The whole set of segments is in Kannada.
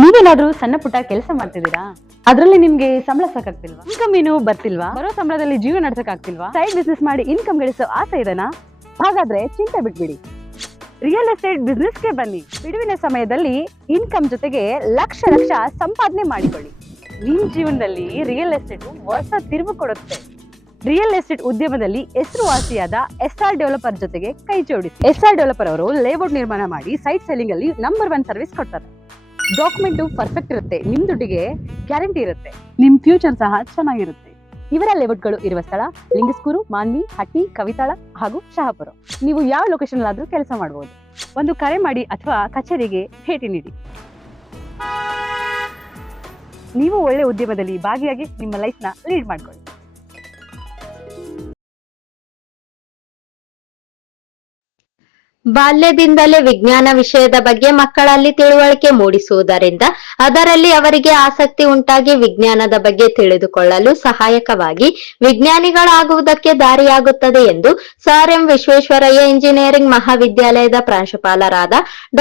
ನೀವೇನಾದ್ರೂ ಸಣ್ಣ ಪುಟ್ಟ ಕೆಲಸ ಮಾಡ್ತಿದ್ದೀರಾ? ಅದರಲ್ಲಿ ನಿಮ್ಗೆ ಸಂಬಳ ಸಾಕಾಗ್ತಿಲ್ವಾ? ಇನ್ಕಮ್ ಏನು ಬರ್ತಿಲ್ವಾ? ಬರೋ ಸಂಬಳದಲ್ಲಿ ಜೀವನ ನಡೆಸಕ್ ಆಗ್ತಿಲ್ವಾ? ಸೈಡ್ ಬಿಸ್ನೆಸ್ ಮಾಡಿ ಇನ್ಕಮ್ ಗಳಿಸೋ ಆಸೆ ಇದೆನಾ? ಹಾಗಾದ್ರೆ ಚಿಂತೆ ಬಿಟ್ಬಿಡಿ, ರಿಯಲ್ ಎಸ್ಟೇಟ್ ಬಿಸ್ನೆಸ್ಗೆ ಬನ್ನಿ. ಬಿಡುವಿನ ಸಮಯದಲ್ಲಿ ಇನ್ಕಮ್ ಜೊತೆಗೆ ಲಕ್ಷ ಲಕ್ಷ ಸಂಪಾದನೆ ಮಾಡಿಕೊಳ್ಳಿ. ನಿಮ್ ಜೀವನದಲ್ಲಿ ರಿಯಲ್ ಎಸ್ಟೇಟ್ ಹೊಸ ತಿರುವು ಕೊಡುತ್ತೆ. ರಿಯಲ್ ಎಸ್ಟೇಟ್ ಉದ್ಯಮದಲ್ಲಿ ಹೆಸರುವಾಸಿಯಾದ ಎಸ್ಆರ್ ಡೆವಲಪರ್ ಜೊತೆಗೆ ಕೈ ಜೋಡಿಸಿ. ಎಸ್ಆರ್ ಡೆವಲಪರ್ ಅವರು ಲೇಔಟ್ ನಿರ್ಮಾಣ ಮಾಡಿ ಸೈಟ್ ಸೆಲ್ಲಿಂಗ್ ಅಲ್ಲಿ ನಂಬರ್ 1 ಸರ್ವಿಸ್ ಕೊಡ್ತಾರೆ. ಡಾಕ್ಯುಮೆಂಟ್ ಪರ್ಫೆಕ್ಟ್ ಇರುತ್ತೆ, ನಿಮ್ ದುಡ್ಡಿಗೆ ಗ್ಯಾರಂಟಿ ಇರುತ್ತೆ, ನಿಮ್ ಫ್ಯೂಚರ್ ಸಹ ಚೆನ್ನಾಗಿರುತ್ತೆ. ಇವರ ಲೇಔಟ್ಗಳು ಇರುವ ಸ್ಥಳ ಲಿಂಗಸ್ಕೂರು, ಮಾನ್ವಿ, ಹಟ್ಟಿ, ಕವಿತಾಳ ಹಾಗೂ ಶಹಾಪುರ. ನೀವು ಯಾವ ಲೊಕೇಶನ್ ಆದ್ರೂ ಕೆಲಸ ಮಾಡಬಹುದು. ಒಂದು ಕರೆ ಮಾಡಿ ಅಥವಾ ಕಚೇರಿಗೆ ಭೇಟಿ ನೀಡಿ. ನೀವು ಒಳ್ಳೆ ಉದ್ಯಮದಲ್ಲಿ ಭಾಗಿಯಾಗಿ ನಿಮ್ಮ ಲೈಫ್ ನ ಲೀಡ್ ಮಾಡ್ಕೊಳ್ಳಿ. ಬಾಲ್ಯದಿಂದಲೇ ವಿಜ್ಞಾನ ವಿಷಯದ ಬಗ್ಗೆ ಮಕ್ಕಳಲ್ಲಿ ತಿಳುವಳಿಕೆ ಮೂಡಿಸುವುದರಿಂದ ಅದರಲ್ಲಿ ಅವರಿಗೆ ಆಸಕ್ತಿ ಉಂಟಾಗಿ ವಿಜ್ಞಾನದ ಬಗ್ಗೆ ತಿಳಿದುಕೊಳ್ಳಲು ಸಹಾಯಕವಾಗಿ ವಿಜ್ಞಾನಿಗಳಾಗುವುದಕ್ಕೆ ದಾರಿಯಾಗುತ್ತದೆ ಎಂದು ಸರ್ ಎಂ ವಿಶ್ವೇಶ್ವರಯ್ಯ ಇಂಜಿನಿಯರಿಂಗ್ ಮಹಾವಿದ್ಯಾಲಯದ ಪ್ರಾಂಶುಪಾಲರಾದ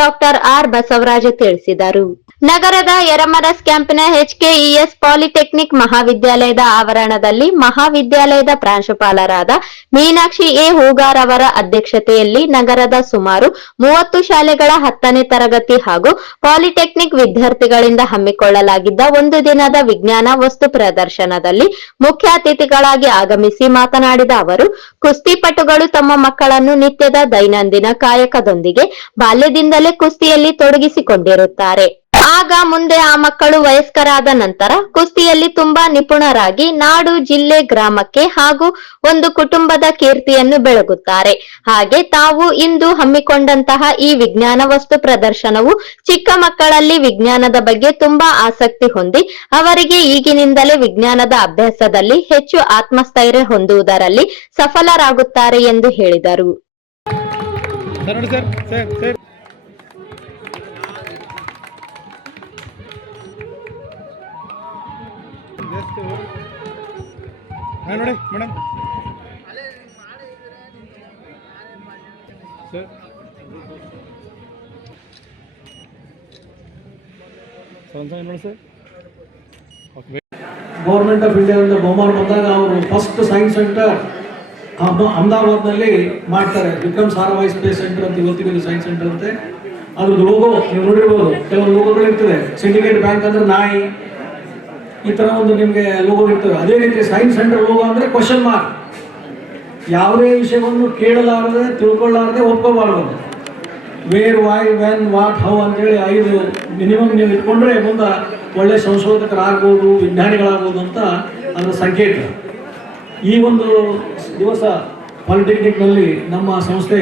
ಡಾಕ್ಟರ್ ಆರ್ ಬಸವರಾಜ ತಿಳಿಸಿದರು. ನಗರದ ಯರಮರಸ್ ಕ್ಯಾಂಪಿನ ಎಚ್ಕೆಇಎಸ್ ಪಾಲಿಟೆಕ್ನಿಕ್ ಮಹಾವಿದ್ಯಾಲಯದ ಆವರಣದಲ್ಲಿ ಮಹಾವಿದ್ಯಾಲಯದ ಪ್ರಾಂಶುಪಾಲರಾದ ಮೀನಾಕ್ಷಿ ಎ ಹೂಗಾರ್ ಅವರ ಅಧ್ಯಕ್ಷತೆಯಲ್ಲಿ ನಗರದ ಸುಮಾರು 30 ಶಾಲೆಗಳ 10ನೇ ತರಗತಿ ಹಾಗೂ ಪಾಲಿಟೆಕ್ನಿಕ್ ವಿದ್ಯಾರ್ಥಿಗಳಿಂದ ಹಮ್ಮಿಕೊಳ್ಳಲಾಗಿದ್ದ ಒಂದು ದಿನದ ವಿಜ್ಞಾನ ವಸ್ತು ಪ್ರದರ್ಶನದಲ್ಲಿ ಮುಖ್ಯ ಅತಿಥಿಗಳಾಗಿ ಆಗಮಿಸಿ ಮಾತನಾಡಿದ ಅವರು, ಕುಸ್ತಿಪಟುಗಳು ತಮ್ಮ ಮಕ್ಕಳನ್ನು ನಿತ್ಯದ ದೈನಂದಿನ ಕಾಯಕದೊಂದಿಗೆ ಬಾಲ್ಯದಿಂದಲೇ ಕುಸ್ತಿಯಲ್ಲಿ ತೊಡಗಿಸಿಕೊಂಡಿರುತ್ತಾರೆ. ಆಗ ಮುಂದೆ ಆ ಮಕ್ಕಳು ವಯಸ್ಕರಾದ ನಂತರ ಕುಸ್ತಿಯಲ್ಲಿ ತುಂಬಾ ನಿಪುಣರಾಗಿ ನಾಡು, ಜಿಲ್ಲೆ, ಗ್ರಾಮಕ್ಕೆ ಹಾಗೂ ಒಂದು ಕುಟುಂಬದ ಕೀರ್ತಿಯನ್ನು ಬೆಳಗುತ್ತಾರೆ. ಹಾಗೆ ತಾವು ಇಂದು ಹಮ್ಮಿಕೊಂಡಂತಹ ಈ ವಿಜ್ಞಾನ ವಸ್ತು ಪ್ರದರ್ಶನವು ಚಿಕ್ಕ ಮಕ್ಕಳಲ್ಲಿ ವಿಜ್ಞಾನದ ಬಗ್ಗೆ ತುಂಬಾ ಆಸಕ್ತಿ ಹೊಂದಿ ಅವರಿಗೆ ಈಗಿನಿಂದಲೇ ವಿಜ್ಞಾನದ ಅಭ್ಯಾಸದಲ್ಲಿ ಹೆಚ್ಚು ಆತ್ಮಸ್ಥೈರ್ಯ ಹೊಂದುವುದರಲ್ಲಿ ಸಫಲರಾಗುತ್ತಾರೆ ಎಂದು ಹೇಳಿದರು. ನೋಡಿ ಮೇಡಮ್ ಸರ್ ಗೌರ್ಮೆಂಟ್ ಆಫ್ ಇಂಡಿಯಾದಿಂದ ಬಹುಮಾನ ಬಂದಾಗ ಅವರು ಫಸ್ಟ್ ಸೈನ್ಸ್ ಸೆಂಟರ್ ಅಹಮದಾಬಾದ್ನಲ್ಲಿ ಮಾಡ್ತಾರೆ. ವಿಕ್ರಮ್ ಸಾರಾಭಾಯಿ ಸ್ಪೇಸ್ ಸೆಂಟರ್ ಅಂತ ಇವತ್ತಿಗೆ ಸೈನ್ಸ್ ಸೆಂಟರ್ ಅಂತೆ. ಅದ್ರದ್ದು ಲೋಗೋ ನೀವು ನೋಡಿರ್ಬೋದು, ಕೆಲವು ಲೋಗೋಗಳು ಇರ್ತದೆ. ಸಿಂಡಿಕೇಟ್ ಬ್ಯಾಂಕ್ ಅಂದ್ರೆ ನಾಯಿ, ಈ ಥರ ಒಂದು ನಿಮಗೆ ಲೋಗೋ ಇರ್ತದೆ. ಅದೇ ರೀತಿ ಸೈನ್ಸ್ ಸೆಂಟರ್ ಲೋಗೋ ಅಂದರೆ ಕ್ವಶನ್ ಮಾರ್ಕ್. ಯಾವುದೇ ವಿಷಯವನ್ನು ಕೇಳಲಾರದೆ ತಿಳ್ಕೊಳ್ಳಾರದೆ ಒಪ್ಕೋಬಾರ್ದು. Where, why, when, what, how ಅಂತೇಳಿ 5 ಮಿನಿಮಮ್ ನೀವು ಇಟ್ಕೊಂಡ್ರೆ ಮುಂದೆ ಒಳ್ಳೆ ಸಂಶೋಧಕರಾಗ್ಬೋದು, ವಿಜ್ಞಾನಿಗಳಾಗ್ಬೋದು ಅಂತ ಅದರ ಸಂಕೇತ. ಈ ಒಂದು ದಿವಸ ಪಾಲಿಟೆಕ್ನಿಕ್ನಲ್ಲಿ ನಮ್ಮ ಸಂಸ್ಥೆ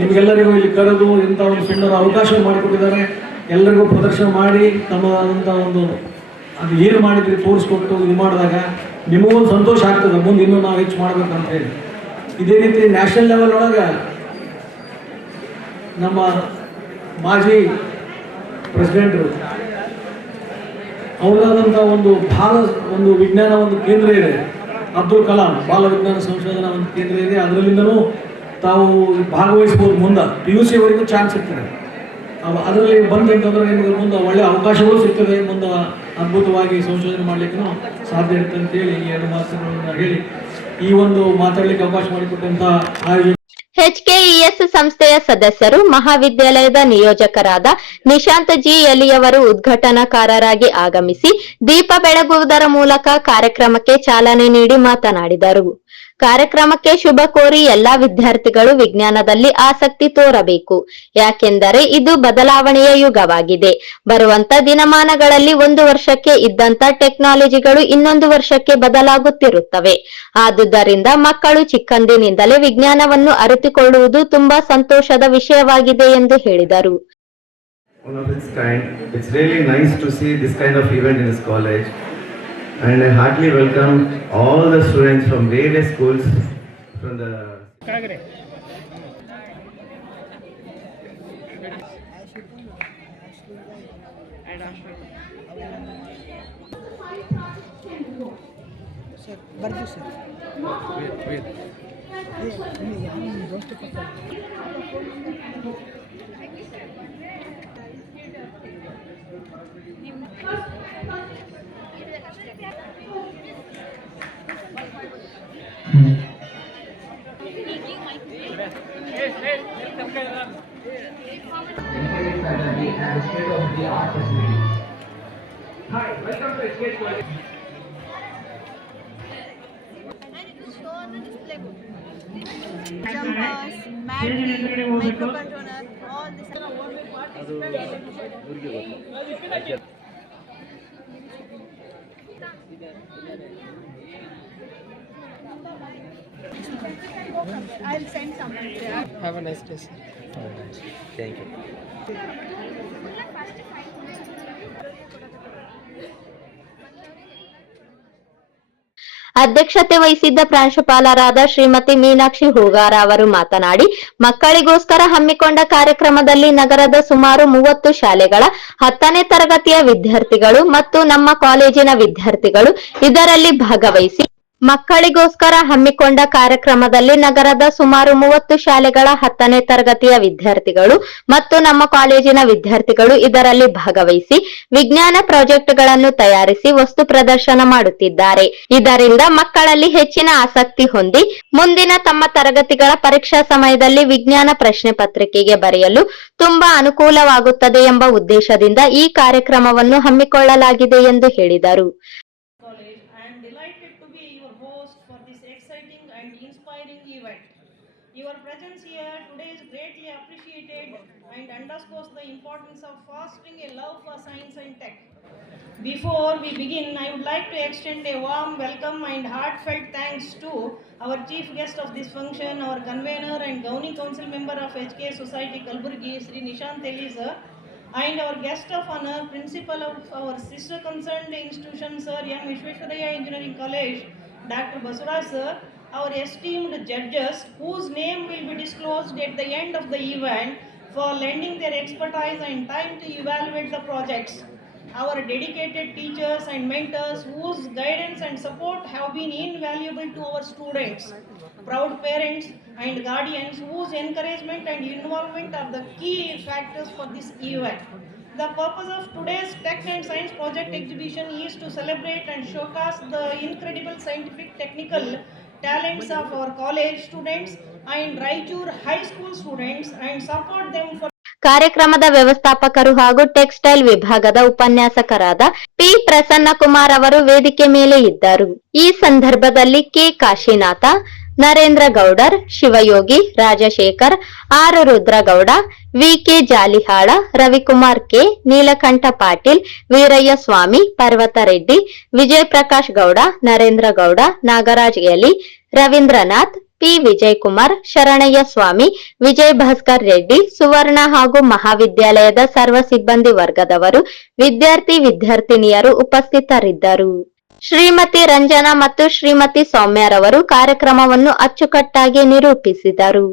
ನಿಮಗೆಲ್ಲರಿಗೂ ಇಲ್ಲಿ ಕರೆದು ಇಂಥ ಒಂದು ಸುಂದರ ಅವಕಾಶ ಮಾಡಿಕೊಟ್ಟಿದ್ದಾರೆ. ಎಲ್ಲರಿಗೂ ಪ್ರದರ್ಶನ ಮಾಡಿ ತಮ್ಮದಂಥ ಒಂದು ಅದು ಏನು ಮಾಡಿದ್ರಿ ತೋರಿಸ್ಕೊಟ್ಟು ಇದು ಮಾಡಿದಾಗ ನಿಮಗೊಂದು ಸಂತೋಷ ಆಗ್ತದೆ, ಮುಂದೆ ಇನ್ನೂ ನಾವು ಹೆಚ್ಚು ಮಾಡ್ಬೇಕಂತ ಹೇಳಿ. ಇದೇ ರೀತಿ ನ್ಯಾಷನಲ್ ಲೆವೆಲ್ ಒಳಗೆ ನಮ್ಮ ಮಾಜಿ ಪ್ರೆಸಿಡೆಂಟರು ಅವರಾದಂಥ ಒಂದು ವಿಜ್ಞಾನ ಒಂದು ಕೇಂದ್ರ ಇದೆ, ಅಬ್ದುಲ್ ಕಲಾಂ ಬಾಲ ವಿಜ್ಞಾನ ಸಂಶೋಧನಾ ಒಂದು ಕೇಂದ್ರ ಇದೆ. ಅದರಲ್ಲಿಂದನೂ ತಾವು ಭಾಗವಹಿಸ್ಬೋದು. ಮುಂದೆ PUC ವರೆಗೂ ಚಾನ್ಸ್ ಸಿಗ್ತದೆ. ಅದರಲ್ಲಿ ಬಂದಂತಂದ್ರೆ ನಿಮಗೆ ಮುಂದೆ ಒಳ್ಳೆ ಅವಕಾಶಗಳು ಸಿಗ್ತದೆ. ಮುಂದೆ ಅದ್ಭುತವಾಗಿ ಸಂಶೋಧನೆ ಮಾಡಲಿಕ್ಕೂ ಸಾಧ್ಯ ಇರುತ್ತೆ ಅಂತೇಳಿ ಈ 2 ಮಾತುಗಳನ್ನು ಹೇಳಿ ಈ ಒಂದು ಮಾತಾಡಲಿಕ್ಕೆ ಅವಕಾಶ ಮಾಡಿಕೊಟ್ಟಂತ ಆಯೋಜನೆ ಎಚ್ಕೆಇಎಸ್ ಸಂಸ್ಥೆಯ ಸದಸ್ಯರು ಮಹಾವಿದ್ಯಾಲಯದ ನಿಯೋಜಕರಾದ ನಿಶಾಂತ್ ಜಿ ಎಲಿಯವರು ಉದ್ಘಾಟನಾಕಾರರಾಗಿ ಆಗಮಿಸಿ ದೀಪ ಬೆಳಗುವುದರ ಮೂಲಕ ಕಾರ್ಯಕ್ರಮಕ್ಕೆ ಚಾಲನೆ ನೀಡಿ ಮಾತನಾಡಿದರು. ಕಾರ್ಯಕ್ರಮಕ್ಕೆ ಶುಭ ಕೋರಿ ಎಲ್ಲಾ ವಿದ್ಯಾರ್ಥಿಗಳು ವಿಜ್ಞಾನದಲ್ಲಿ ಆಸಕ್ತಿ ತೋರಬೇಕು. ಯಾಕೆಂದರೆ ಇದು ಬದಲಾವಣೆಯ ಯುಗವಾಗಿದೆ. ಬರುವಂತ ದಿನಮಾನಗಳಲ್ಲಿ 1 ವರ್ಷಕ್ಕೆ ಇದ್ದಂತ ಟೆಕ್ನಾಲಜಿಗಳು ಇನ್ನೊಂದು ವರ್ಷಕ್ಕೆ ಬದಲಾಗುತ್ತಿರುತ್ತವೆ. ಆದುದರಿಂದ ಮಕ್ಕಳು ಚಿಕ್ಕಂದಿನಿಂದಲೇ ವಿಜ್ಞಾನವನ್ನು ಅರಿತುಕೊಳ್ಳುವುದು ತುಂಬಾ ಸಂತೋಷದ ವಿಷಯವಾಗಿದೆ ಎಂದು ಹೇಳಿದರು. One of its kind. It's really nice to see this kind of event in this college. And I heartily welcome all the students from various schools from the ನೀವು jumpers, battery, microcontroller, all this. I'll send someone there. Have a nice day, sir. Thank you. ಅಧ್ಯಕ್ಷತೆ ವಹಿಸಿದ್ದ ಪ್ರಾಂಶುಪಾಲರಾದ ಶ್ರೀಮತಿ ಮೀನಾಕ್ಷಿ ಹೂಗಾರ ಅವರು ಮಾತನಾಡಿ, ಮಕ್ಕಳಿಗೋಸ್ಕರ ಹಮ್ಮಿಕೊಂಡ ಕಾರ್ಯಕ್ರಮದಲ್ಲಿ ನಗರದ ಸುಮಾರು 30 ಶಾಲೆಗಳ 10ನೇ ತರಗತಿಯ ವಿದ್ಯಾರ್ಥಿಗಳು ಮತ್ತು ನಮ್ಮ ಕಾಲೇಜಿನ ವಿದ್ಯಾರ್ಥಿಗಳು ಇದರಲ್ಲಿ ಭಾಗವಹಿಸಿ ಮಕ್ಕಳಿಗೋಸ್ಕರ ಹಮ್ಮಿಕೊಂಡ ಕಾರ್ಯಕ್ರಮದಲ್ಲಿ ನಗರದ ಸುಮಾರು 30 ಶಾಲೆಗಳ 10ನೇ ತರಗತಿಯ ವಿದ್ಯಾರ್ಥಿಗಳು ಮತ್ತು ನಮ್ಮ ಕಾಲೇಜಿನ ವಿದ್ಯಾರ್ಥಿಗಳು ಇದರಲ್ಲಿ ಭಾಗವಹಿಸಿ ವಿಜ್ಞಾನ ಪ್ರಾಜೆಕ್ಟ್ಗಳನ್ನು ತಯಾರಿಸಿ ವಸ್ತು ಪ್ರದರ್ಶನ ಮಾಡುತ್ತಿದ್ದಾರೆ. ಇದರಿಂದ ಮಕ್ಕಳಲ್ಲಿ ಹೆಚ್ಚಿನ ಆಸಕ್ತಿ ಹೊಂದಿ ಮುಂದಿನ ತಮ್ಮ ತರಗತಿಗಳ ಪರೀಕ್ಷಾ ಸಮಯದಲ್ಲಿ ವಿಜ್ಞಾನ ಪ್ರಶ್ನೆ ಪತ್ರಿಕೆಗೆ ಬರೆಯಲು ತುಂಬಾ ಅನುಕೂಲವಾಗುತ್ತದೆ ಎಂಬ ಉದ್ದೇಶದಿಂದ ಈ ಕಾರ್ಯಕ್ರಮವನ್ನು ಹಮ್ಮಿಕೊಳ್ಳಲಾಗಿದೆ ಎಂದು ಹೇಳಿದರು. Your presence here today is greatly appreciated and underscores the importance of fostering a love for science and tech. Before we begin, I would like to extend a warm welcome and heartfelt thanks to our chief guest of this function, our convener and governing council member of HK Society Kalburgi, Sri Nishant Elisa, and our guest of honor, principal of our sister concerned institution, Sir M. Vishwesvaraya Engineering College, Dr. Basuraj Sir, our esteemed judges, whose name will be disclosed at the end of the event, for lending their expertise and time to evaluate the projects. Our dedicated teachers and mentors, whose guidance and support have been invaluable to our students. Proud parents and guardians, whose encouragement and involvement are the key factors for this event. The purpose of today's Tech and Science Project exhibition is to celebrate and showcase the incredible scientific technical talents of our college students and Raichur High School students and support them for ಕಾರ್ಯಕ್ರಮದ ವ್ಯವಸ್ಥಾಪಕರು ಹಾಗೂ ಟೆಕ್ಸ್ಟೈಲ್ ವಿಭಾಗದ ಉಪನ್ಯಾಸಕರಾದ ಪಿ ಪ್ರಸನ್ನ ಕುಮಾರ್ ಅವರು ವೇದಿಕೆ ಮೇಲೆ ಇದ್ದರು. ಈ ಸಂದರ್ಭದಲ್ಲಿ ಕೆ ಕಾಶಿನಾಥ, ನರೇಂದ್ರ ಗೌಡರ್, ಶಿವಯೋಗಿ, ರಾಜಶೇಖರ್, ಆರ್ ರುದ್ರಗೌಡ, ವಿಕೆ ಜಾಲಿಹಾಳ, ರವಿಕುಮಾರ್ ಕೆ, ನೀಲಕಂಠ ಪಾಟೀಲ್, ವೀರಯ್ಯ ಸ್ವಾಮಿ, ಪರ್ವತ ರೆಡ್ಡಿ, ವಿಜಯ್ ಪ್ರಕಾಶ್ ಗೌಡ, ನರೇಂದ್ರ ಗೌಡ, ನಾಗರಾಜ್ ಎಲಿ, ರವೀಂದ್ರನಾಥ್, ಪಿ ವಿಜಯ್ ಕುಮಾರ್, ಶರಣಯ್ಯ ಸ್ವಾಮಿ, ವಿಜಯ್ ಭಾಸ್ಕರ್ ರೆಡ್ಡಿ, ಸುವರ್ಣ ಹಾಗೂ ಮಹಾವಿದ್ಯಾಲಯದ ಸರ್ವ ಸಿಬ್ಬಂದಿ ವರ್ಗದವರು, ವಿದ್ಯಾರ್ಥಿನಿಯರು ಉಪಸ್ಥಿತರಿದ್ದರು. ಶ್ರೀಮತಿ ರಂಜನಾ ಮತ್ತು ಶ್ರೀಮತಿ ಸೌಮ್ಯರವರು ಕಾರ್ಯಕ್ರಮವನ್ನು ಅಚ್ಚುಕಟ್ಟಾಗಿ ನಿರೂಪಿಸಿದರು.